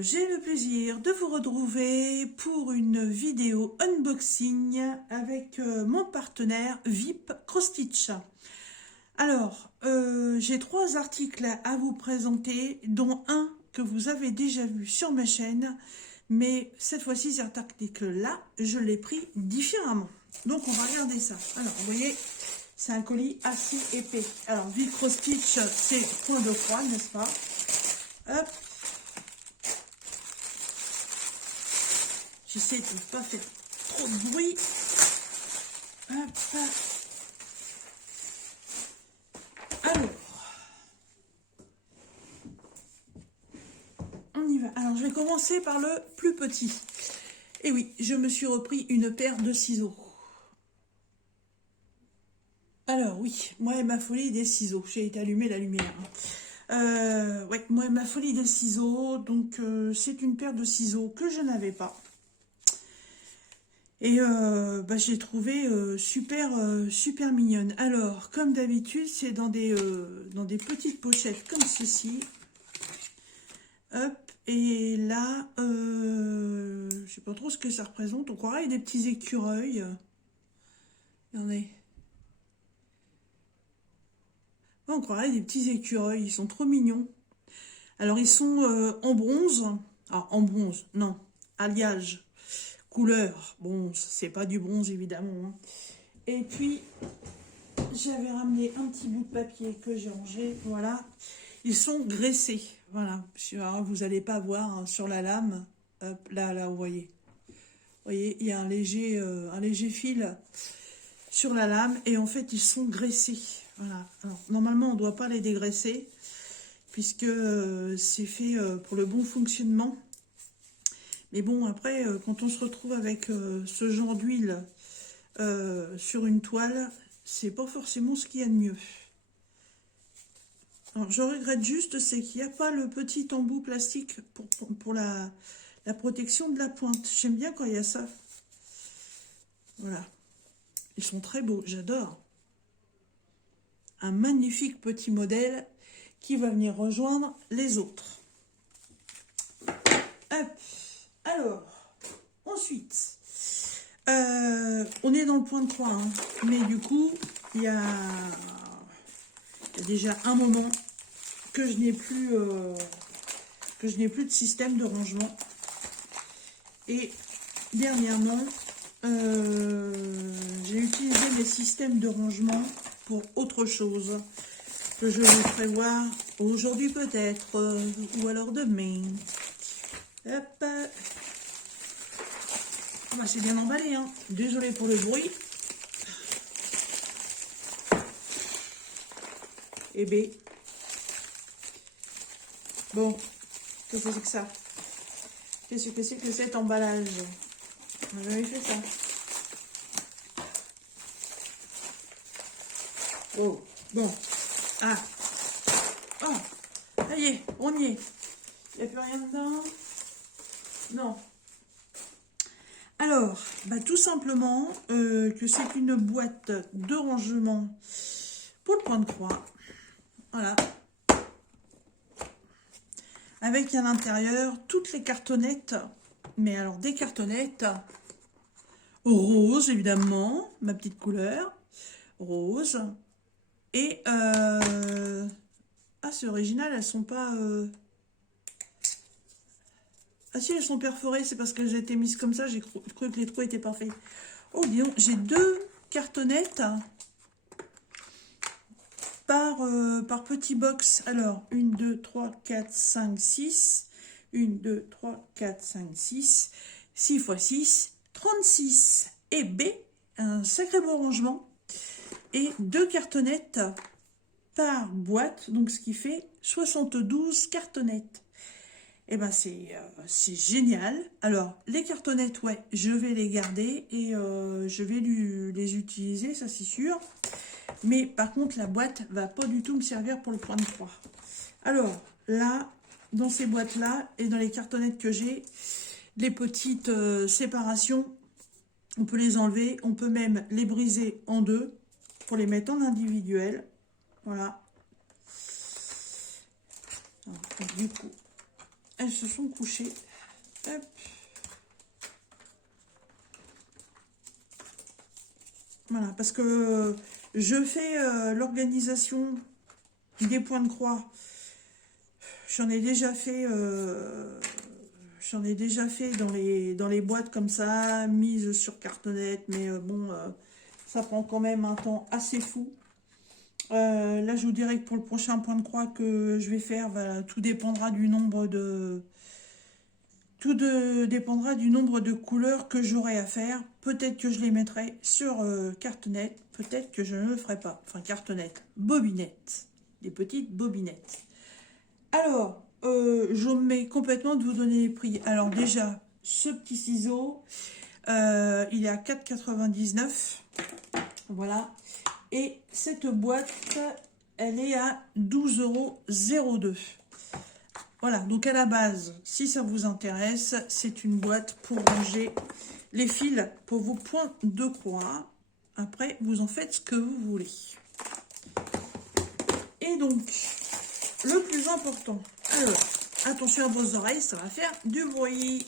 J'ai le plaisir de vous retrouver pour une vidéo unboxing avec mon partenaire VIP Cross Stitch. Alors, j'ai 3 articles à vous présenter, dont un que vous avez déjà vu sur ma chaîne, mais cette fois-ci, cet article-là, je l'ai pris différemment. Donc, on va regarder ça. Alors, vous voyez, c'est un colis assez épais. Alors, VIP Cross Stitch, c'est point de croix, n'est-ce pas? Hop. J'essaie de ne pas faire trop de bruit. Hop. Alors, on y va. Alors, je vais commencer par le plus petit. Et oui, je me suis repris une paire de ciseaux. Alors oui, moi et ma folie des ciseaux. J'ai été allumé la lumière. Ouais, moi et ma folie des ciseaux. Donc, c'est une paire de ciseaux que je n'avais pas. Et j'ai trouvé super mignonne. Alors, comme d'habitude, c'est dans des petites pochettes comme ceci. Hop, et là, je sais pas trop ce que ça représente. On croirait des petits écureuils. Regardez. Ouais, on croirait des petits écureuils. Ils sont trop mignons. Alors, ils sont en bronze. Ah, en bronze, non. Alliage. Couleur. Bon, c'est pas du bronze, évidemment. Hein. Et puis, j'avais ramené un petit bout de papier que j'ai rangé. Voilà. Ils sont graissés. Voilà. Alors, vous n'allez pas voir hein, sur la lame. Hop, là, vous voyez. Vous voyez, il y a un léger fil sur la lame. Et en fait, ils sont graissés. Voilà. Alors, normalement, on ne doit pas les dégraisser. Puisque c'est fait pour le bon fonctionnement. Mais bon, après, quand on se retrouve avec ce genre d'huile sur une toile, c'est pas forcément ce qu'il y a de mieux. Alors, je regrette juste, c'est qu'il n'y a pas le petit embout plastique pour la protection de la pointe. J'aime bien quand il y a ça. Voilà. Ils sont très beaux, j'adore. Un magnifique petit modèle qui va venir rejoindre les autres. Hop. Alors, ensuite, on est dans le point de croix, hein, mais du coup, il y a déjà un moment que je n'ai plus, de système de rangement. Et dernièrement, j'ai utilisé mes systèmes de rangement pour autre chose que je vais prévoir aujourd'hui peut-être, ou alors demain. Hop. Bah, c'est bien emballé, hein. Désolée pour le bruit. Eh bien. Bon. Qu'est-ce que c'est que ça? Qu'est-ce que c'est que cet emballage? J'avais fait ça. Oh. Bon. Ah. Oh. Ça y est, on y est. Il n'y a plus rien dedans? Non. Alors, tout simplement que c'est une boîte de rangement pour le point de croix. Voilà. Avec à l'intérieur toutes les cartonnettes. Mais alors des cartonnettes roses, évidemment. Ma petite couleur. Rose. Et c'est original, elles sont pas... Ah si, elles sont perforées, c'est parce qu'elles étaient mises comme ça, j'ai cru que les trous étaient parfaits. Oh, dis donc, j'ai 2 cartonnettes par petit box. Alors, 1, 2, 3, 4, 5, 6. 1, 2, 3, 4, 5, 6. 6 x 6, 36. Et B, un sacré beau rangement. Et 2 cartonnettes par boîte, donc ce qui fait 72 cartonnettes. Eh ben c'est génial. Alors, les cartonnettes, ouais, je vais les garder et je vais les utiliser, ça c'est sûr. Mais par contre, la boîte va pas du tout me servir pour le point de croix. Alors, là, dans ces boîtes-là et dans les cartonnettes que j'ai, les petites séparations, on peut les enlever. On peut même les briser en 2 pour les mettre en individuel. Voilà. Alors, du coup... elles se sont couchées. Hop. Voilà, parce que je fais l'organisation des points de croix. J'en ai déjà fait dans les boîtes comme ça, mises sur cartonnette, mais bon, ça prend quand même un temps assez fou. Là, je vous dirais que pour le prochain point de croix que je vais faire, voilà, tout dépendra du nombre de dépendra du nombre de couleurs que j'aurai à faire. Peut-être que je les mettrai sur cartonnette, peut-être que je ne le ferai pas. Enfin, cartonnette, bobinette, des petites bobinettes. Alors, je mets complètement de vous donner les prix. Alors déjà, ce petit ciseau, il est à 4,99 €. Voilà. Et cette boîte, elle est à 12,02 €. Voilà, donc à la base, si ça vous intéresse, c'est une boîte pour ranger les fils pour vos points de croix. Après, vous en faites ce que vous voulez. Et donc, le plus important, alors, attention à vos oreilles, ça va faire du bruit.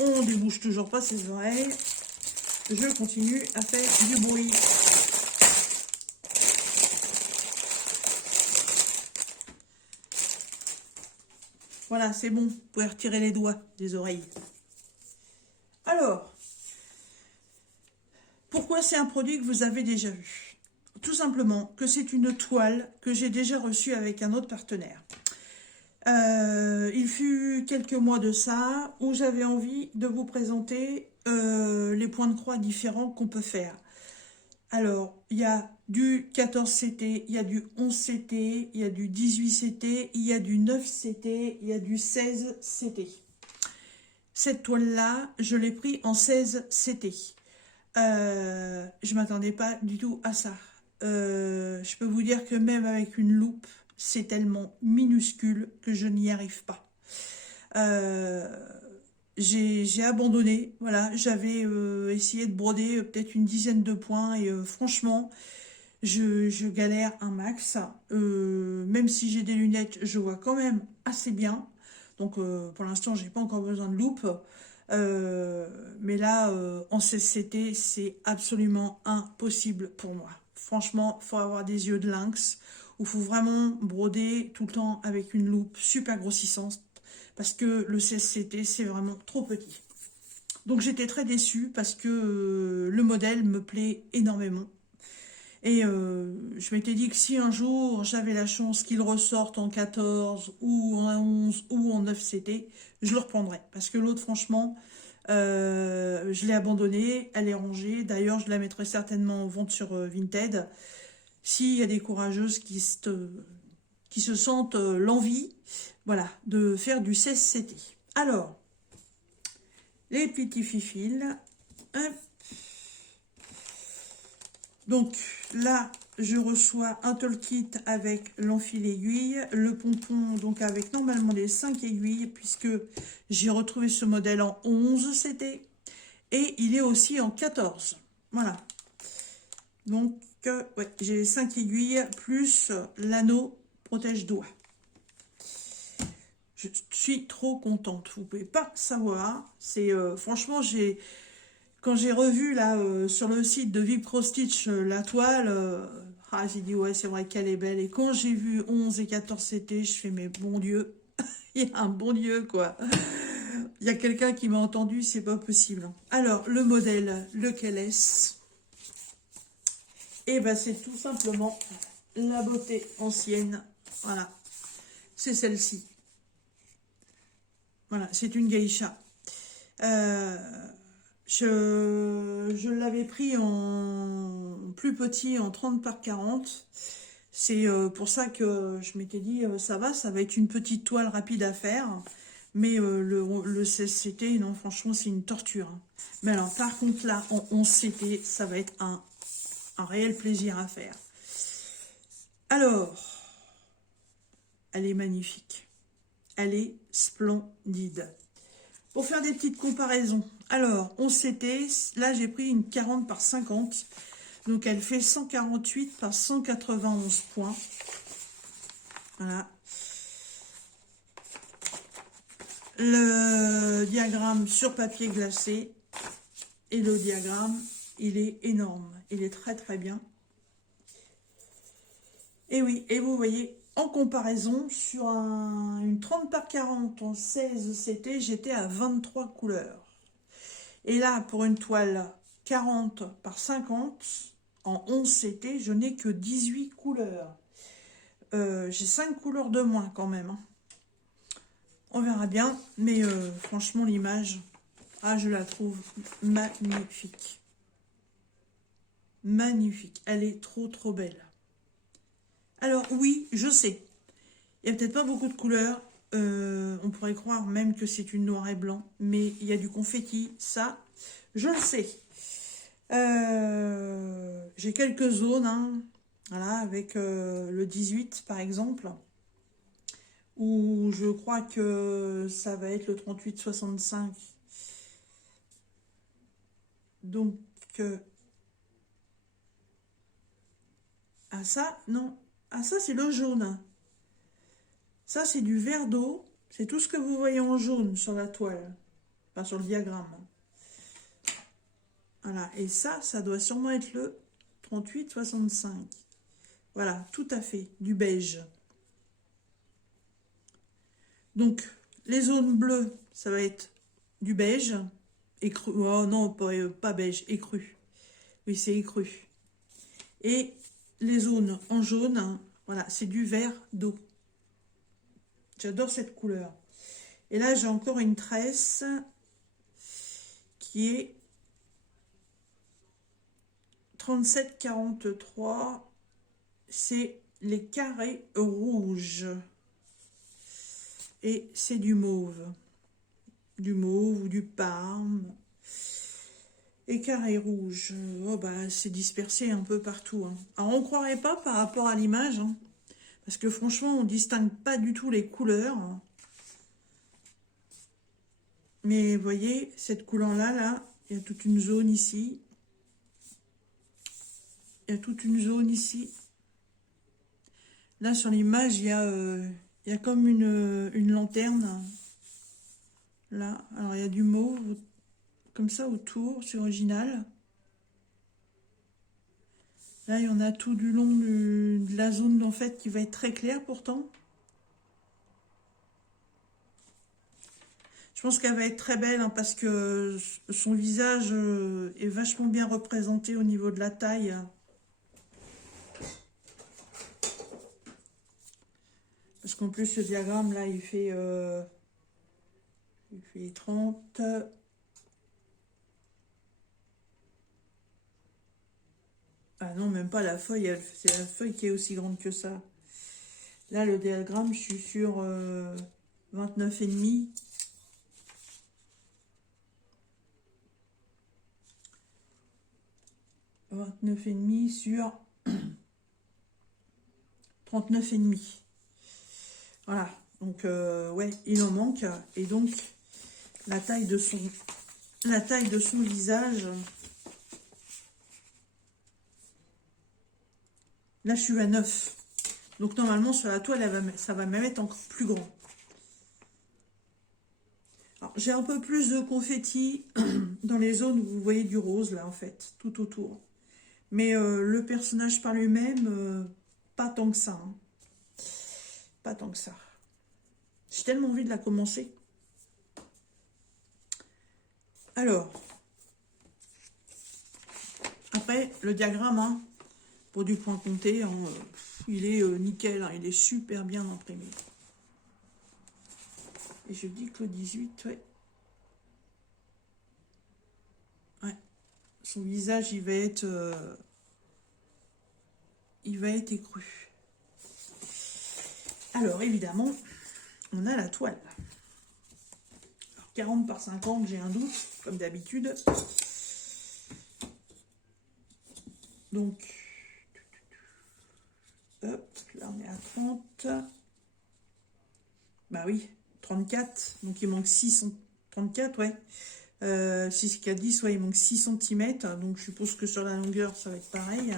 On ne débouche toujours pas ses oreilles. Je continue à faire du bruit. Voilà, c'est bon. Vous pouvez retirer les doigts des oreilles. Alors, pourquoi c'est un produit que vous avez déjà vu? Tout simplement que c'est une toile que j'ai déjà reçue avec un autre partenaire. Il fut quelques mois de ça où j'avais envie de vous présenter les points de croix différents qu'on peut faire. Alors, il y a du 14 CT, il y a du 11 CT, il y a du 18 CT, il y a du 9 CT, il y a du 16 CT. Cette toile-là, je l'ai pris en 16 CT. Je m'attendais pas du tout à ça. Je peux vous dire que même avec une loupe, c'est tellement minuscule que je n'y arrive pas. J'ai abandonné, voilà, j'avais essayé de broder peut-être une dizaine de points et franchement, je galère un max. Même si j'ai des lunettes, je vois quand même assez bien. Donc pour l'instant, j'ai pas encore besoin de loupe. Mais là, en CCT, c'est absolument impossible pour moi. Franchement, il faut avoir des yeux de lynx, ou il faut vraiment broder tout le temps avec une loupe super grossissante, parce que le CCT, c'est vraiment trop petit. Donc j'étais très déçue, parce que le modèle me plaît énormément. Et je m'étais dit que si un jour j'avais la chance qu'il ressorte en 14 ou en 11 ou en 9 CT, je le reprendrais. Parce que l'autre, franchement, je l'ai abandonnée, elle est rangée. D'ailleurs, je la mettrai certainement en vente sur Vinted. S'il y a des courageuses qui se sentent l'envie, voilà, de faire du 16 CT. Alors, les petits fifils. Hop. Donc là, je reçois un toolkit avec l'enfil aiguille, le pompon donc avec normalement les 5 aiguilles, puisque j'ai retrouvé ce modèle en 11 CT et il est aussi en 14. Voilà. Donc ouais, j'ai les 5 aiguilles plus l'anneau protège-doigt. Je suis trop contente, vous pouvez pas savoir. C'est franchement, quand j'ai revu là sur le site de Vicro Stitch la toile, j'ai dit ouais, c'est vrai qu'elle est belle. Et quand j'ai vu 11 et 14 CT, je fais mais bon Dieu, il y a un bon Dieu quoi. Il y a quelqu'un qui m'a entendu, c'est pas possible. Alors le modèle, lequel est-ce? Et ben c'est tout simplement la beauté ancienne. Voilà, c'est celle-ci. Voilà, c'est une geisha. Je l'avais pris en plus petit, en 30 par 40. C'est pour ça que je m'étais dit, ça va être une petite toile rapide à faire. Mais le 16 CT, non, franchement, c'est une torture. Mais alors, par contre, là, en 11 CT, ça va être un réel plaisir à faire. Alors, elle est magnifique. Elle est splendide. Pour faire des petites comparaisons, alors, 11 CT, là j'ai pris une 40 par 50. Donc, elle fait 148 par 191 points. Voilà. Le diagramme sur papier glacé. Et le diagramme, il est énorme. Il est très très bien. Et oui, et vous voyez, en comparaison, sur une 30 par 40 en 16 CT, j'étais à 23 couleurs. Et là, pour une toile 40 par 50, en 11 CT, je n'ai que 18 couleurs. J'ai 5 couleurs de moins quand même. Hein. On verra bien, mais franchement, l'image, je la trouve magnifique. Magnifique. Elle est trop, trop belle. Alors, oui, je sais. Il n'y a peut-être pas beaucoup de couleurs. On pourrait croire même que c'est une noir et blanc. Mais il y a du confetti. Ça, je le sais. J'ai quelques zones. Hein, voilà, avec le 18, par exemple. Où je crois que ça va être le 38-65. Donc, ça, non. Ah, ça, c'est le jaune. Ça, c'est du vert d'eau. C'est tout ce que vous voyez en jaune sur la toile. Enfin, sur le diagramme. Voilà. Et ça doit sûrement être le 38-65. Voilà, tout à fait. Du beige. Donc, les zones bleues, ça va être du beige. Écru. Oh non, pas beige, écru. Oui, c'est écru. Et les zones en jaune, voilà, c'est du vert d'eau. J'adore cette couleur. Et là, j'ai encore une tresse qui est 37-43. C'est les carrés rouges. Et c'est du mauve. Du mauve ou du parme. Et carré rouge. Oh bah, c'est dispersé un peu partout. Hein. Alors, on ne croirait pas par rapport à l'image. Hein, parce que franchement, on ne distingue pas du tout les couleurs. Mais vous voyez, cette couleur-là, là, il y a toute une zone ici. Il y a toute une zone ici. Là, sur l'image, il y a comme une lanterne. Là, alors il y a du mauve, comme ça, autour, c'est original. Là, il y en a tout du long de la zone, en fait, qui va être très claire, pourtant. Je pense qu'elle va être très belle, hein, parce que son visage est vachement bien représenté au niveau de la taille. Parce qu'en plus, ce diagramme, là, il fait 30. Ah non, même pas la feuille, c'est la feuille qui est aussi grande que ça. Là, le diagramme, je suis sur 29,5. Sur 39,5. Voilà, donc ouais, il en manque. Et donc, la taille de son visage. Là, je suis à 9. Donc, normalement, sur la toile, ça va même être encore plus grand. Alors, j'ai un peu plus de confetti dans les zones où vous voyez du rose, là, en fait, tout autour. Mais le personnage par lui-même, pas tant que ça. Hein. Pas tant que ça. J'ai tellement envie de la commencer. Alors, après, le diagramme, hein, pour du point compté, hein, il est nickel, hein, il est super bien imprimé. Et je dis que le 18, ouais. Ouais. Son visage, il va être écru. Alors, évidemment, on a la toile. Alors, 40 par 50, j'ai un doute, comme d'habitude. Donc, hop, là on est à 30. Bah oui, 34. Donc il manque 6, 34, ouais. Si c'est 4,10, ouais, il manque 6 cm. Donc je suppose que sur la longueur, ça va être pareil.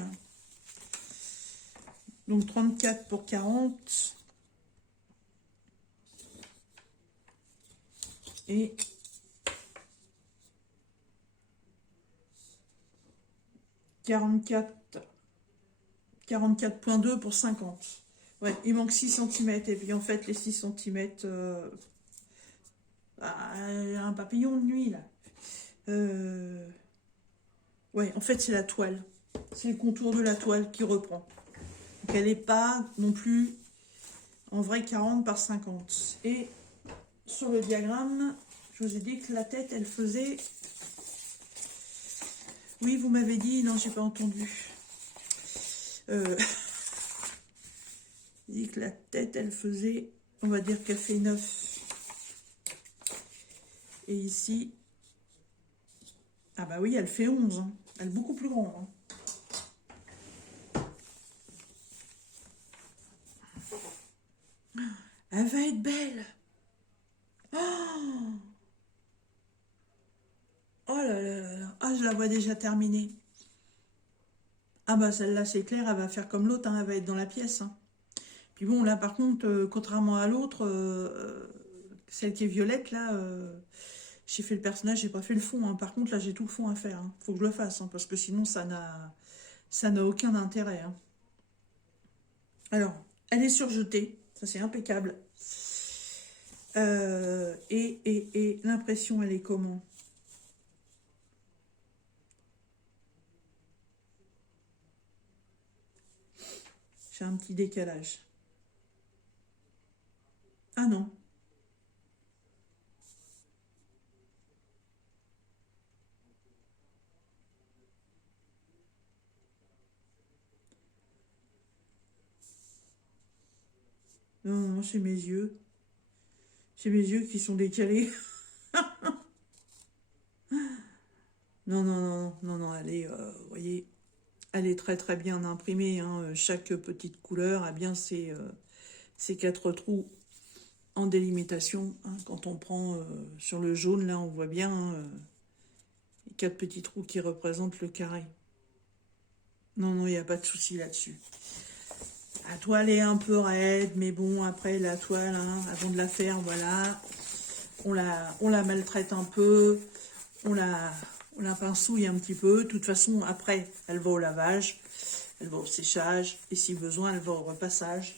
Donc 34 pour 40. Et 44,2 pour 50. Ouais, il manque 6 cm. Et puis en fait, les 6 cm, un papillon de nuit là. Ouais, en fait, c'est la toile. C'est le contour de la toile qui reprend. Donc elle n'est pas non plus en vrai 40 par 50. Et sur le diagramme, je vous ai dit que la tête, elle faisait... Oui, vous m'avez dit, non, j'ai pas entendu. Dit que la tête, elle faisait, on va dire qu'elle fait 9. Et ici, ah bah oui, elle fait 11. Hein. Elle est beaucoup plus grande. Hein. Elle va être belle. Oh, oh là là là là. Ah, je la vois déjà terminée. Ah bah celle-là, c'est clair, elle va faire comme l'autre, hein, elle va être dans la pièce. Hein. Puis bon, là, par contre, contrairement à l'autre, celle qui est violette, là, j'ai fait le personnage, j'ai pas fait le fond. Hein. Par contre, là, j'ai tout le fond à faire. Hein. Faut que je le fasse, hein, parce que sinon, ça n'a aucun intérêt. Hein. Alors, elle est surjetée, ça c'est impeccable. Et l'impression, elle est comment? J'ai un petit décalage. Ah non. Non, non, c'est mes yeux. C'est mes yeux qui sont décalés. Non, non, non, non, non, elle est, vous voyez, elle est très très bien imprimée. Hein. Chaque petite couleur a bien ses 4 trous en délimitation. Hein. Quand on prend sur le jaune, là, on voit bien les 4 petits trous qui représentent le carré. Non, non, il n'y a pas de souci là-dessus. La toile est un peu raide, mais bon, après la toile, hein, avant de la faire, voilà, on la maltraite un peu, on la pincouille un petit peu. De toute façon, après, elle va au lavage, elle va au séchage, et si besoin, elle va au repassage.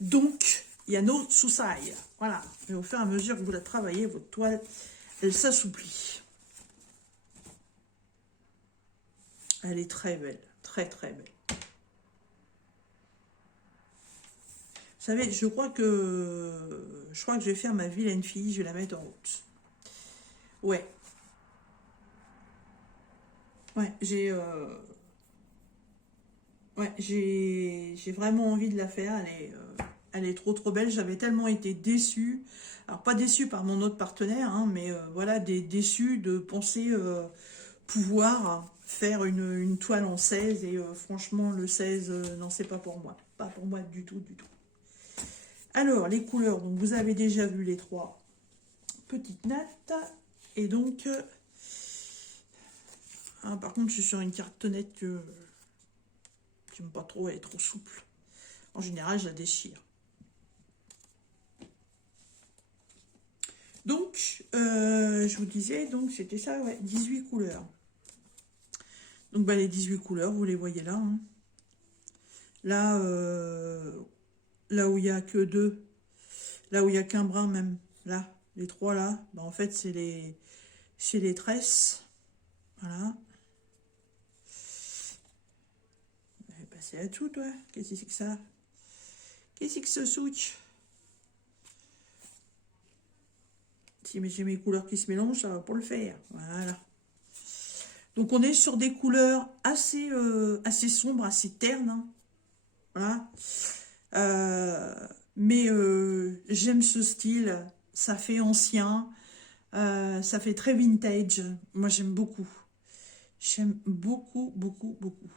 Donc, il y a nos soussailles. Voilà. Et au fur et à mesure que vous la travaillez, votre toile, elle s'assouplit. Elle est très belle, très très belle. Vous savez, je crois que je vais faire ma vilaine fille, je vais la mettre en route. Ouais, ouais, j'ai vraiment envie de la faire. Elle est trop trop belle. J'avais tellement été déçue. Alors pas déçue par mon autre partenaire, hein, mais voilà, déçue de penser pouvoir faire une toile en 16. Et franchement, le 16, non, c'est pas pour moi. Pas pour moi du tout, du tout. Alors, les couleurs, donc vous avez déjà vu les 3 petites nattes. Et donc, par contre, je suis sur une cartonnette que j'aime pas trop, elle est trop souple. En général, je la déchire. Donc, je vous disais, donc c'était ça, ouais, 18 couleurs. Donc, bah, les 18 couleurs, vous les voyez là. Hein. Là, là où il n'y a que 2, là où il n'y a qu'un brin même, là, les 3 là, bah, en fait, c'est les tresses. Voilà. Je vais passer à tout, toi. Qu'est-ce que c'est que ça? Qu'est-ce que ce switch? Si j'ai mes couleurs qui se mélangent, ça va pas le faire. Voilà. Donc on est sur des couleurs assez sombres, assez ternes. Hein. Voilà. Mais j'aime ce style. Ça fait ancien. Ça fait très vintage. Moi j'aime beaucoup. J'aime beaucoup, beaucoup, beaucoup.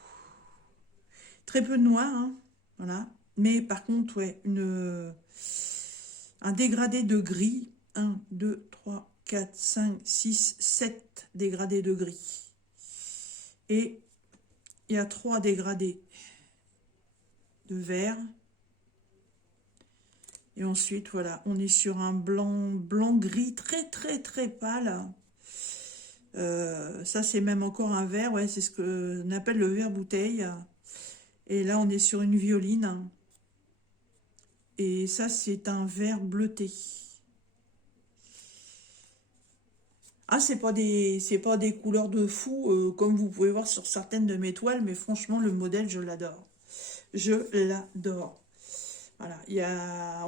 Très peu de noir. Hein. Voilà. Mais par contre, ouais, un dégradé de gris. 1, 2, 3, 4, 5, 6, 7 dégradés de gris. Et il y a 3 dégradés de vert. Et ensuite, voilà, on est sur un blanc-gris très, très, très pâle. Ça, c'est même encore un vert. Ouais, c'est ce qu'on appelle le vert bouteille. Et là, on est sur une violine. Et ça, c'est un vert bleuté. Ah, c'est pas des couleurs de fou, comme vous pouvez voir sur certaines de mes toiles, mais franchement, le modèle, je l'adore. Je l'adore. Voilà,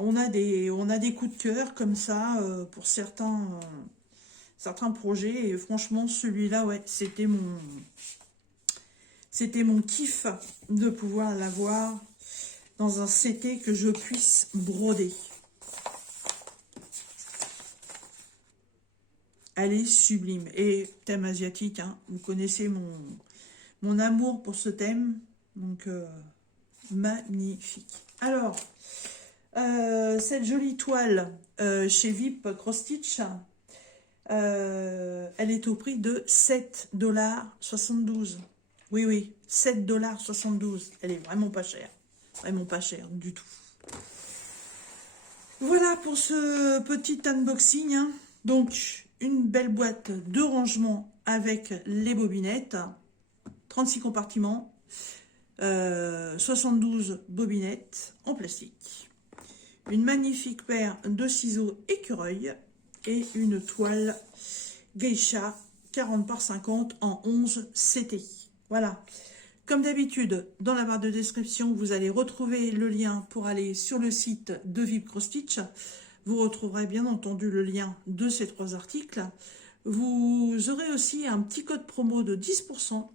on a des coups de cœur comme ça pour certains projets. Et franchement, celui-là, ouais, c'était mon kiff de pouvoir l'avoir dans un CT que je puisse broder. Elle est sublime. Et thème asiatique, hein, vous connaissez mon amour pour ce thème. Donc, magnifique. Alors, cette jolie toile chez VIP Cross Stitch, elle est au prix de 7,72 $. Oui, oui, 7,72 $. Elle est vraiment pas chère. Vraiment pas chère du tout. Voilà pour ce petit unboxing, hein. Donc, une belle boîte de rangement avec les bobinettes. 36 compartiments. 72 bobinettes en plastique. Une magnifique paire de ciseaux écureuil. Et une toile Geisha 40 par 50 en 11 CTI. Voilà. Comme d'habitude, dans la barre de description, vous allez retrouver le lien pour aller sur le site de VIP Cross Stitch. Vous retrouverez bien entendu le lien de ces 3 articles. Vous aurez aussi un petit code promo de 10%.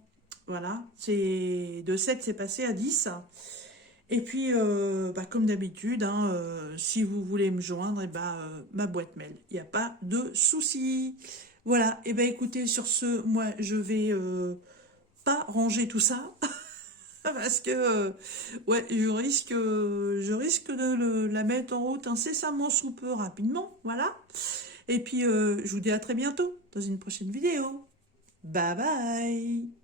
Voilà, c'est de 7, c'est passé à 10. Et puis, comme d'habitude, hein, si vous voulez me joindre, ma boîte mail, il n'y a pas de souci. Voilà, et écoutez, sur ce, moi, je vais pas ranger tout ça. Parce que, ouais, je risque de la mettre en route incessamment sous peu rapidement. Voilà. Et puis, je vous dis à très bientôt dans une prochaine vidéo. Bye bye.